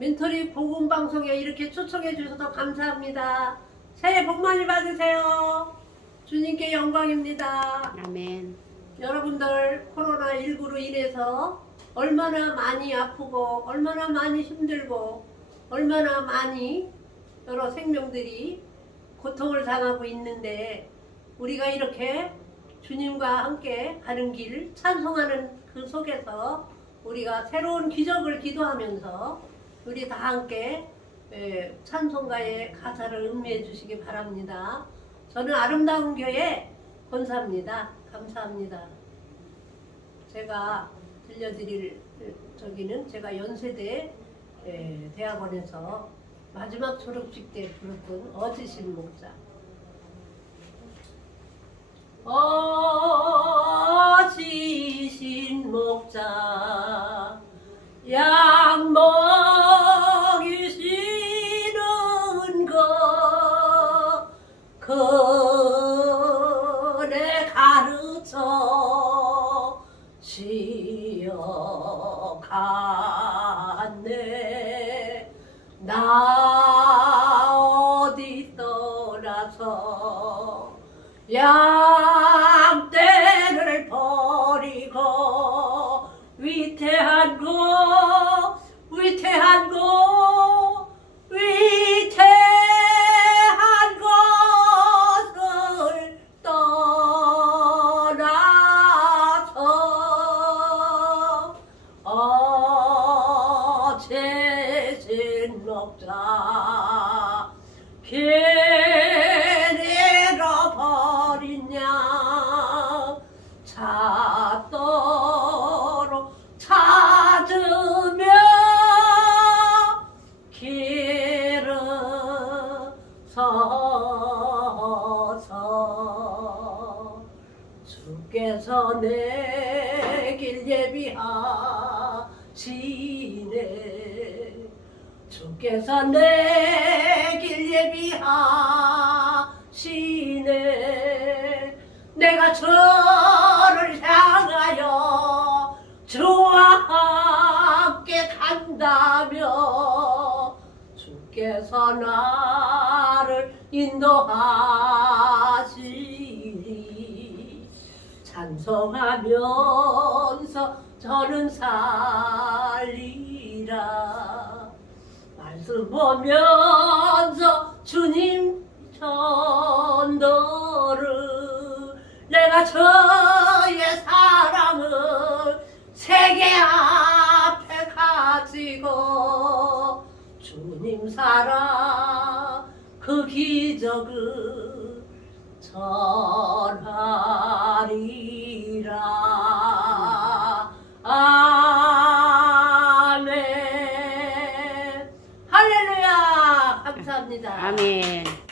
전설이 복음 방송에 이렇게 초청해 주셔서 감사합니다. 새해 복 많이 받으세요. 주님께 영광입니다. 아멘. 여러분들 코로나 19로 인해서 얼마나 많이 아프고 얼마나 많이 힘들고 얼마나 많이 여러 생명들이 고통을 당하고 있는데 우리가 이렇게 주님과 함께 가는 길 찬송하는 그 속에서 우리가 새로운 기적을 기도하면서 우리 다 함께 에, 찬송가의 가사를 음미해 주시기 바랍니다. 저는 아름다운 교회 권사입니다. 감사합니다. 제가 들려드릴 저기는 제가 연세대 에, 대학원에서 마지막 졸업식 때 불렀던 어지신 목자. 어지신 목자 갔네. 나 어디 떠나서 양떼를 버리고 위태한 거 먹자 개내가 버리냐? 찾도록 찾으며 길을 서서 주께서 내 길 예비하시네 주께서 내 길 예비하시네. 내가 저를 향하여 주와 함께 간다며 주께서 나를 인도하시리. 찬송하면서 저는 살리라 보면서 주님 전도를 내가 저의 사랑을 세계 앞에 가지고 주님 사랑 그 기적을 전하리 기도합니다. 아멘.